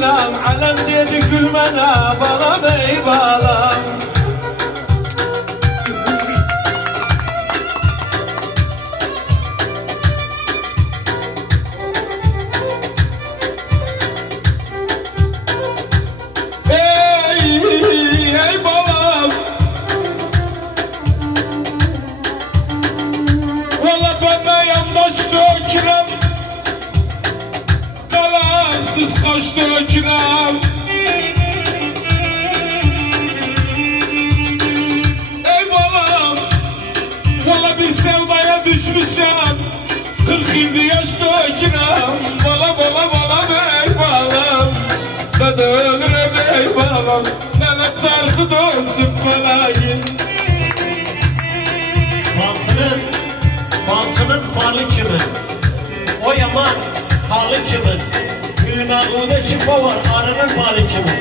güllam, alem dedi gülmene, balam ey balam. Ey balam, valla bana yandaş dökürem, kalamsız kaş dökürem. Ey balam, valla bir sevdaya düşmüşem, 40 yaş dökürem. Bala bala bala ey balam, ben ölürüm ey balam. Nenet sarkı dönsün balayın. Falsının farlı kimin? O yaman halı kimin? Gülün ağında şifa var, arının malı kimin?